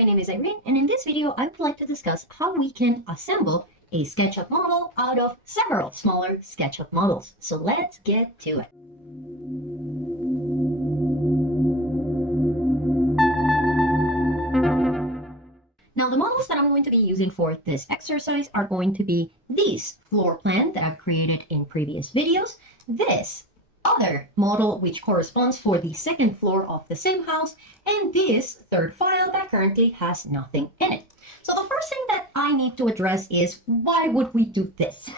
my name is Irene, and in this video I would like to discuss how we can assemble a SketchUp model out of several smaller SketchUp models. So let's get to it. Now the models that I'm going to be using for this exercise are going to be these floor plan that I've created in previous videos, this other model which corresponds for the second floor of the same house, and this third file that currently has nothing in it. So the first thing that I need to address is, why would we do this?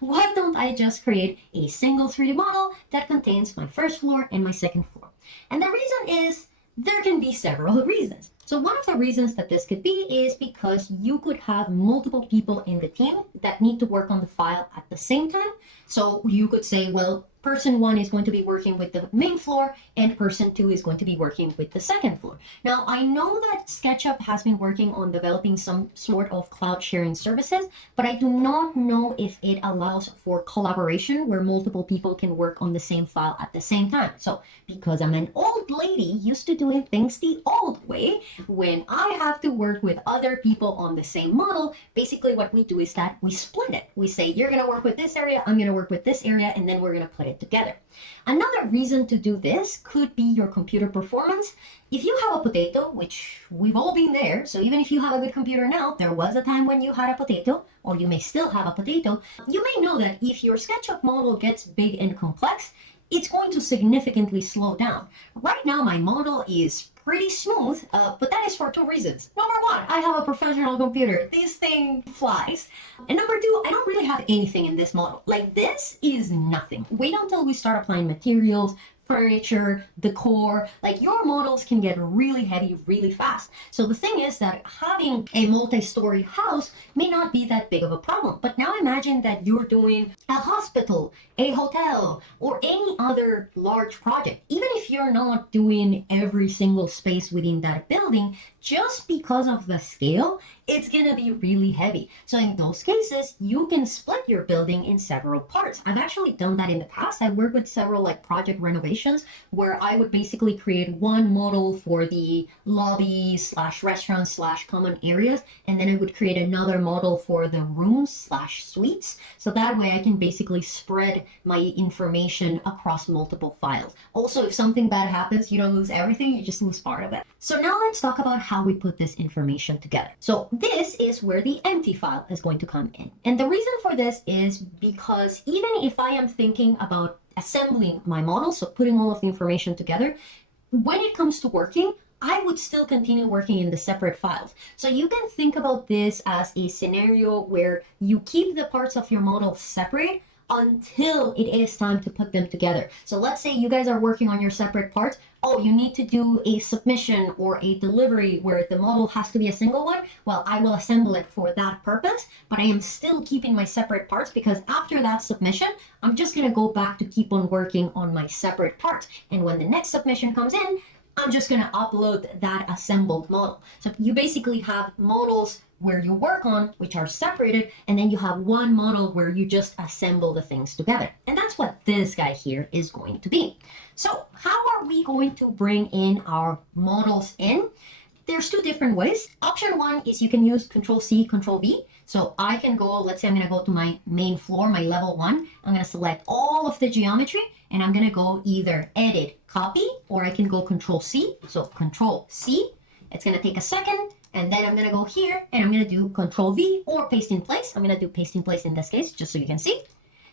Why don't I just create a single 3D model that contains my first floor and my second floor? And the reason is, there can be several reasons. So one of the reasons that this could be is because you could have multiple people in the team that need to work on the file at the same time. So you could say, well, person 1 is going to be working with the main floor and person 2 is going to be working with the second floor. Now, I know that SketchUp has been working on developing some sort of cloud sharing services, but I do not know if it allows for collaboration where multiple people can work on the same file at the same time. So because I'm an old lady used to doing things the old way, when I have to work with other people on the same model, basically what we do is that we split it. We say, you're going to work with this area, I'm going to work with this area, and then we're going to put it together. Another reason to do this could be your computer performance. If you have a potato, which we've all been there, so even if you have a good computer now, there was a time when you had a potato, or you may still have a potato, you may know that if your SketchUp model gets big and complex, it's going to significantly slow down. Right now, my model is pretty smooth, but that is for two reasons. Number one, I have a professional computer. This thing flies. And number two, I don't really have anything in this model. Like, this is nothing. Wait until we start applying materials, furniture, decor. Like, your models can get really heavy really fast. So the thing is that having a multi-story house may not be that big of a problem. But now imagine that you're doing a hospital, a hotel, or any other large project. Even if you're not doing every single space within that building, just because of the scale, it's gonna be really heavy. So in those cases, you can split your building in several parts. I've actually done that in the past. I worked with several project renovations where I would basically create one model for the lobby slash restaurant slash common areas, and then I would create another model for the rooms slash suites. So that way I can basically spread my information across multiple files. Also, if something bad happens, you don't lose everything, you just lose part of it. So now let's talk about how we put this information together. So this is where the empty file is going to come in. And the reason for this is because even if I am thinking about assembling my model, so putting all of the information together, when it comes to working, I would still continue working in the separate files. So you can think about this as a scenario where you keep the parts of your model separate until it is time to put them together. So let's say you guys are working on your separate parts. Oh, you need to do a submission or a delivery where the model has to be a single one. Well, I will assemble it for that purpose, but I am still keeping my separate parts because after that submission, I'm just gonna go back to keep on working on my separate parts. And when the next submission comes in, I'm just gonna upload that assembled model. So you basically have models where you work on, which are separated, and then you have one model where you just assemble the things together. And that's what this guy here is going to be. So how are we going to bring in our models in? There's two different ways. Option one is you can use Control-C, Control-V. So I can go, let's say I'm gonna go to my main floor, my level 1. I'm gonna select all of the geometry, and I'm gonna go either Edit, Copy, or I can go Control-C. So Control-C, it's gonna take a second, and then I'm gonna go here, and I'm gonna do Control-V or Paste in Place. I'm gonna do Paste in Place in this case, just so you can see.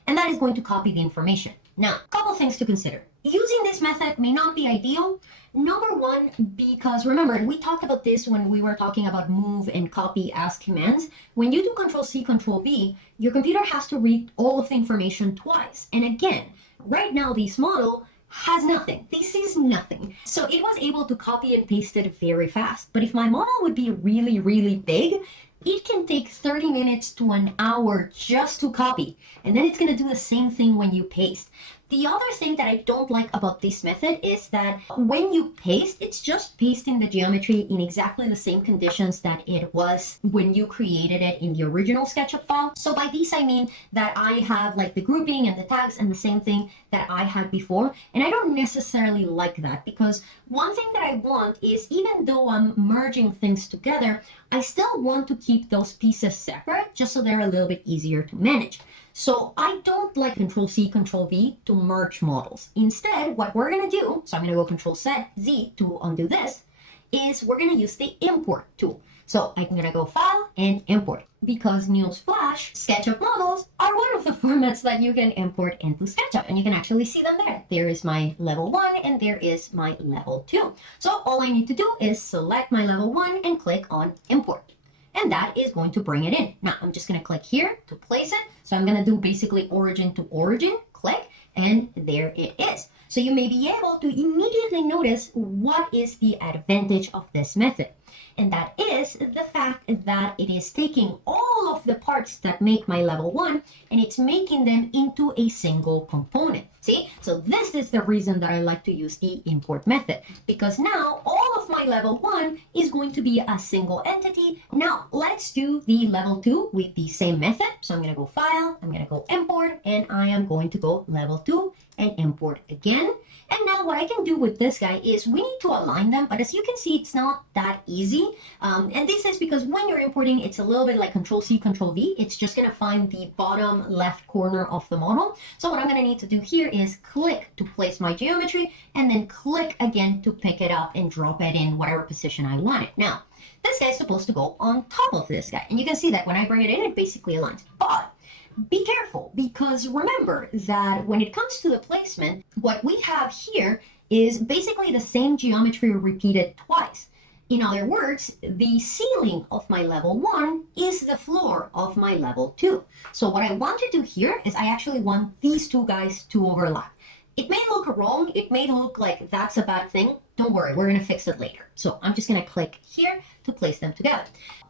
And that is going to copy the information. Now, a couple things to consider. Using this method may not be ideal. Number one, because remember, we talked about this when we were talking about move and copy as commands. When you do Control-C, Control-V, your computer has to read all of the information twice. And again, right now, this model has nothing. This is nothing. So it was able to copy and paste it very fast. But if my model would be really, really big, it can take 30 minutes to an hour just to copy. And then it's going to do the same thing when you paste. The other thing that I don't like about this method is that when you paste, it's just pasting the geometry in exactly the same conditions that it was when you created it in the original SketchUp file. So by this, I mean that I have like the grouping and the tags and the same thing that I had before. And I don't necessarily like that, because one thing that I want is, even though I'm merging things together, I still want to keep those pieces separate just so they're a little bit easier to manage. So I don't like Control C, Control V to merge models. Instead, what we're going to do, so I'm going to go Control Z to undo this, is we're going to use the import tool. So I'm going to go File and Import, because newsflash, SketchUp models are one of the formats that you can import into SketchUp, and you can actually see them there. There is my level 1 and there is my level 2. So all I need to do is select my level 1 and click on Import. And that is going to bring it in. Now I'm just going to click here to place it. So I'm going to do basically origin to origin, click, and there it is. So you may be able to immediately notice what is the advantage of this method. And that is the fact that it is taking all of the parts that make my level 1 and it's making them into a single component. See? So this is the reason that I like to use the import method, because now all of my level 1 is going to be a single entity. Now let's do the level 2 with the same method. So I'm going to go File, I'm going to go Import, and I am going to go level 2 and import again. And now what I can do with this guy is we need to align them, but as you can see, it's not that easy. And this is because when you're importing, it's a little bit like Control C, Control V. It's just going to find the bottom left corner of the model. So what I'm going to need to do here is click to place my geometry, and then click again to pick it up and drop it in whatever position I want it. Now, this guy is supposed to go on top of this guy. And you can see that when I bring it in, it basically aligns. But be careful, because remember that when it comes to the placement, what we have here is basically the same geometry repeated twice. In other words, the ceiling of my level 1 is the floor of my level 2. So what I want to do here is I actually want these two guys to overlap. It may look wrong, it may look like that's a bad thing. Don't worry, we're going to fix it later. So I'm just going to click here to place them together.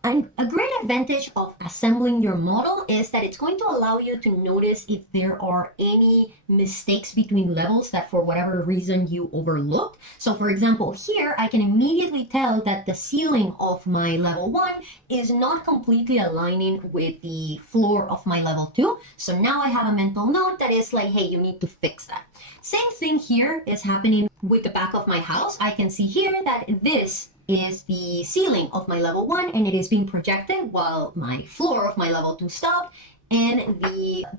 And a great advantage of assembling your model is that it's going to allow you to notice if there are any mistakes between levels that for whatever reason you overlooked. So for example, here I can immediately tell that the ceiling of my level 1 is not completely aligning with the floor of my level 2. So now I have a mental note that is like, hey, you need to fix that. Same thing here is happening with the back of my house. I can see here that this is the ceiling of my level 1 and it is being projected while my floor of my level 2 stopped, and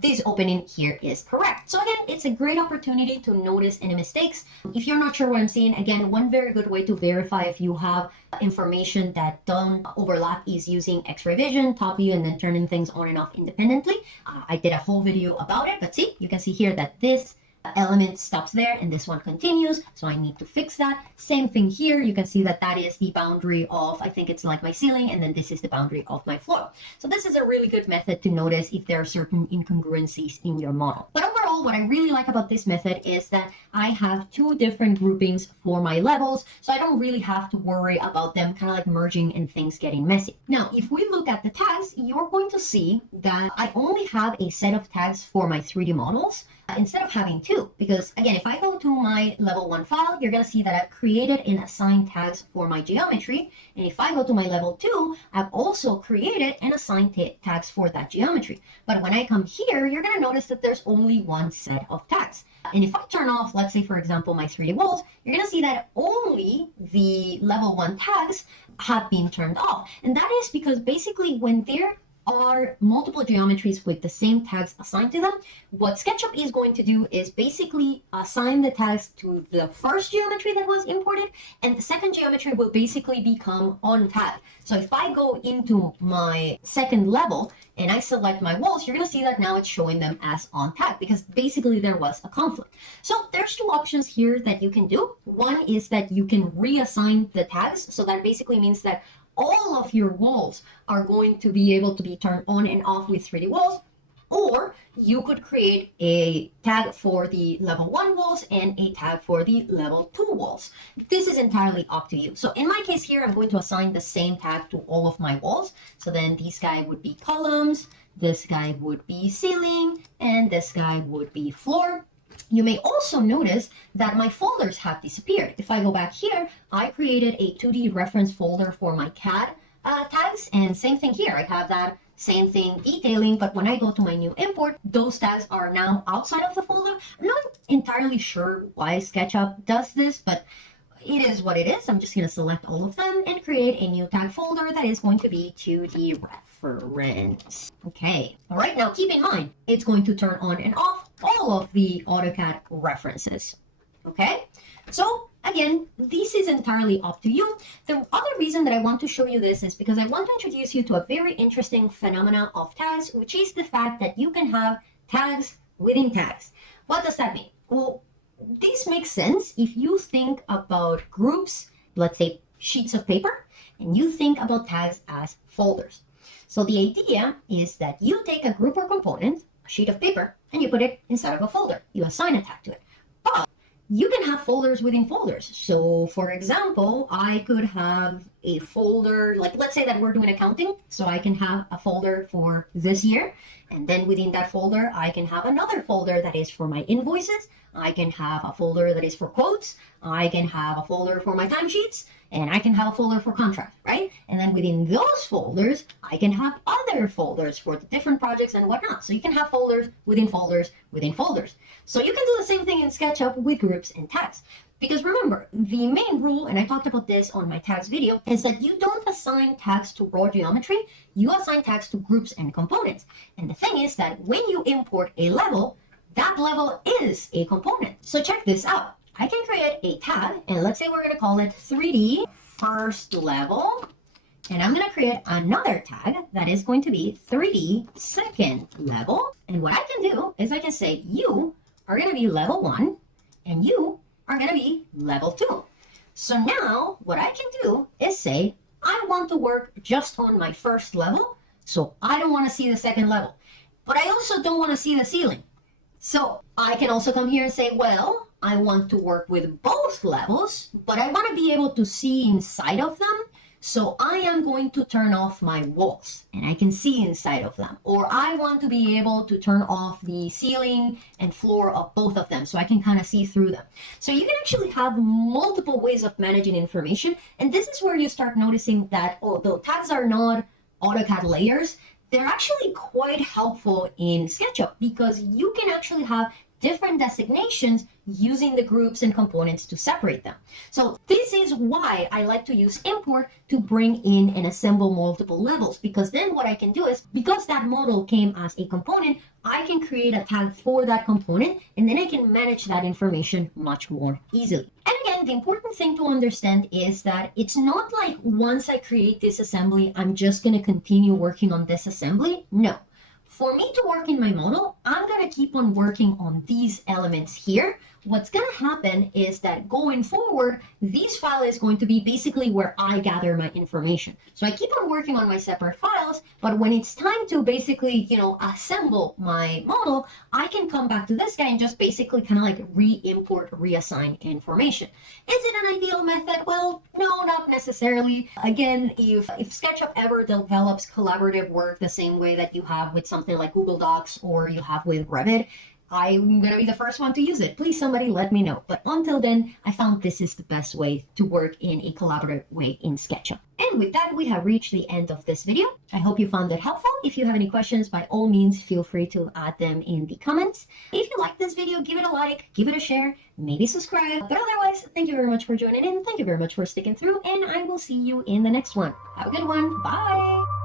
this opening here is correct. So again, it's a great opportunity to notice any mistakes. If you're not sure what I'm saying, again, one very good way to verify if you have information that don't overlap is using X-ray vision, top view, and then turning things on and off independently. I did a whole video about it, but see, you can see here that this element stops there and this one continues, so I need to fix that. Same thing here, you can see that that is the boundary of, I think it's like my ceiling, and then this is the boundary of my floor. So this is a really good method to notice if there are certain incongruencies in your model. But overall, what I really like about this method is that I have two different groupings for my levels, so I don't really have to worry about them kind of like merging and things getting messy. Now, if we look at the tags, you're going to see that I only have a set of tags for my 3D models instead of having two, because again, if I go to my level 1 file, you're going to see that I've created and assigned tags for my geometry. And if I go to my level 2, I've also created and assigned tags for that geometry. But when I come here, you're going to notice that there's only one set of tags. And if I turn off, let's say, for example, my 3D walls, you're going to see that only the level 1 tags have been turned off. And that is because basically when there are multiple geometries with the same tags assigned to them, what SketchUp is going to do is basically assign the tags to the first geometry that was imported, and the second geometry will basically become untagged. So if I go into my second level and I select my walls, you're going to see that now it's showing them as untagged because basically there was a conflict. So there's two options here that you can do. One is that you can reassign the tags. So that basically means that all of your walls are going to be able to be turned on and off with 3D walls, or you could create a tag for the level 1 walls and a tag for the level 2 walls. This is entirely up to you. So in my case here, I'm going to assign the same tag to all of my walls. So then this guy would be columns, this guy would be ceiling, and this guy would be floor. You may also notice that my folders have disappeared. If I go back here, I created a 2D reference folder for my CAD tags, and same thing here. I have that same thing detailing, but when I go to my new import, those tags are now outside of the folder. I'm not entirely sure why SketchUp does this, but it is what it is. I'm just going to select all of them and create a new tag folder that is going to be 2D reference. Okay. All right. Now keep in mind, it's going to turn on and off all of the AutoCAD references. Okay. So again, this is entirely up to you. The other reason that I want to show you this is because I want to introduce you to a very interesting phenomena of tags, which is the fact that you can have tags within tags. What does that mean? Well, this makes sense if you think about groups, let's say sheets of paper, and you think about tags as folders. So the idea is that you take a group or component, a sheet of paper, and you put it inside of a folder. You assign a tag to it. But you can have folders within folders. So for example, I could have a folder, like let's say that we're doing accounting. So I can have a folder for this year. And then within that folder, I can have another folder that is for my invoices. I can have a folder that is for quotes. I can have a folder for my timesheets. And I can have a folder for contract, right? And then within those folders, I can have other folders for the different projects and whatnot. So you can have folders within folders within folders. So you can do the same thing in SketchUp with groups and tags. Because remember, the main rule, and I talked about this on my tags video, is that you don't assign tags to raw geometry, you assign tags to groups and components. And the thing is that when you import a level, that level is a component. So check this out. I can create a tag, and let's say we're going to call it 3D first level. And I'm going to create another tag that is going to be 3D second level. And what I can do is I can say you are going to be level 1, and you are going to be level 2. So now what I can do is say, I want to work just on my first level. So I don't want to see the second level, but I also don't want to see the ceiling. So I can also come here and say, well, I want to work with both levels, but I want to be able to see inside of them. So I am going to turn off my walls and I can see inside of them. Or I want to be able to turn off the ceiling and floor of both of them so I can kind of see through them. So you can actually have multiple ways of managing information. And this is where you start noticing that although tags are not AutoCAD layers, they're actually quite helpful in SketchUp because you can actually have different designations using the groups and components to separate them. So this is why I like to use import to bring in and assemble multiple levels, because then what I can do is, because that model came as a component, I can create a tag for that component, and then I can manage that information much more easily. And again, the important thing to understand is that it's not like once I create this assembly, I'm just going to continue working on this assembly. No. For me to work in my model, I'm going to keep on working on these elements here. What's going to happen is that going forward, this file is going to be basically where I gather my information. So I keep on working on my separate files, but when it's time to basically, assemble my model, I can come back to this guy and just basically kind of like re-import, reassign information. Is it an ideal method? Well, no, not necessarily. Again, if SketchUp ever develops collaborative work the same way that you have with something like Google Docs or you have with Revit, I'm going to be the first one to use it. Please, somebody let me know. But until then, I found this is the best way to work in a collaborative way in SketchUp. And with that, we have reached the end of this video. I hope you found it helpful. If you have any questions, by all means, feel free to add them in the comments. If you like this video, give it a like, give it a share, maybe subscribe. But otherwise, thank you very much for joining in. Thank you very much for sticking through, and I will see you in the next one. Have a good one. Bye.